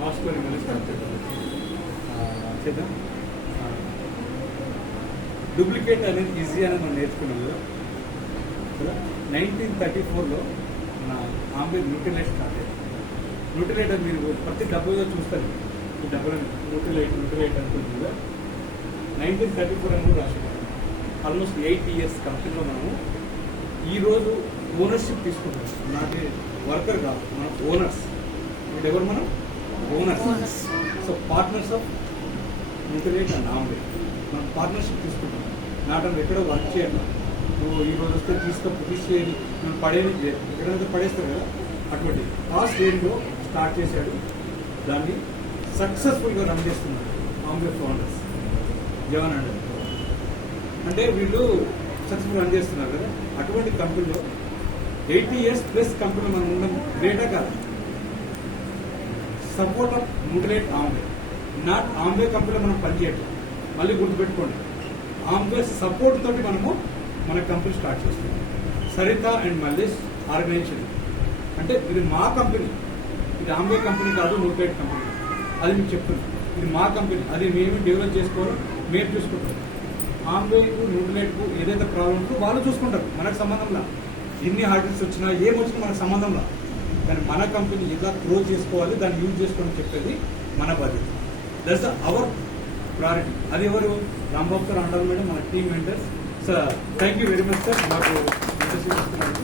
మాస్కోని మళ్ళీ స్టార్ట్ చేద్దాం. డూప్లికేట్ అనేది ఈజీ అని మనం నేర్చుకున్నాం కదా. 1934లో మన ఆంబే న్యూట్రిలైట్ స్టార్ట్ అయ్యింది. న్యూట్రిలైటర్ మీరు ప్రతి డబ్బులో చూస్తారు, ఈ డబ్బులను న్యూట్రిలైట్ అనుకుంటుంది కదా. 1934 అని కూడా రాశారు. ఆల్మోస్ట్ 8 years కంపెనీలో మనము ఈరోజు ఓనర్షిప్ తీసుకుంటాం. నాటి వర్కర్ కాదు, మన ఓనర్స్. ఇప్పుడు ఎవరు మనం? Owners. So partners of Nutrilite and Amway మనం పార్ట్నర్షిప్ తీసుకుంటాం. నాటం ఎక్కడో వర్క్ చేయాలి. నువ్వు ఈ రోజు వస్తే తీసేది మనం పడేది ఎక్కడైతే పడేస్తారు కదా, అటువంటి ఆ స్టేజ్లో స్టార్ట్ చేశాడు. దాన్ని సక్సెస్ఫుల్గా రన్ చేస్తున్నాడు ఆంబే ఫౌండర్స్ జవన్ అండ్ అంటే వీళ్ళు సక్సెస్ఫుల్ రన్ చేస్తున్నారు కదా. అటువంటి కంపెనీలో 80 years ప్లస్ కంపెనీలో మనం ఉండడం గ్రేటా కాదు. Support of Nutrilite Amway, not Amway కంపెనీలో మనం పనిచేయట్లేదు. మళ్ళీ గుర్తుపెట్టుకోండి, ఆంబే సపోర్ట్ తోటి మనము మన కంపెనీ స్టార్ట్ చేస్తున్నాం. సరిత అండ్ మల్లేష్ ఆర్గనైజేషన్ అంటే ఇది మా కంపెనీ, ఇది ఆంబే కంపెనీ కాదు, న్యూట్రిలైట్ కంపెనీ. అది మీకు చెప్తున్నాం, ఇది మా కంపెనీ, అది మేము డెవలప్ చేసుకోవాలి, మేము చూసుకుంటాం. ఆంబేకు న్యూట్రిలైట్కు ఏదైతే ప్రాబ్లం ఉందో వాళ్ళు చూసుకుంటారు, మనకు సంబంధంలా. ఎన్ని హార్డిల్స్ వచ్చినా ఏమొచ్చినా మనకు సంబంధంలా. కానీ మన కంపెనీ ఎలా గ్రో చేసుకోవాలి, దాన్ని యూజ్ చేసుకోవాలని చెప్పేది మన బాధ్యత. That's our priority. అది ఎవరు? రాంబాబు సార్ అంటారు మేడం, మన team mentors. Sir thank you very much sir, మాకు మెంటర్షిప్ ఇస్తున్నారు.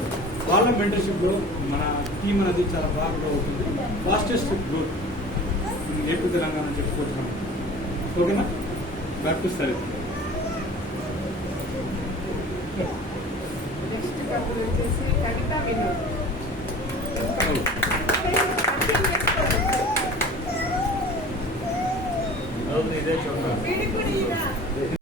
వాళ్ళ మెంటర్షిప్లో మన టీం అనేది చాలా బాగా గ్రో అవుతుంది. ఫాస్టెస్ట్ గ్రోత్ ఏపీ తెలంగాణ చెప్పుకుంటున్నాం. ఓకేనా? బ్యాక్ టు సరే. వచ్చేసి కవిత వినోద్. ఇదే చూడండి.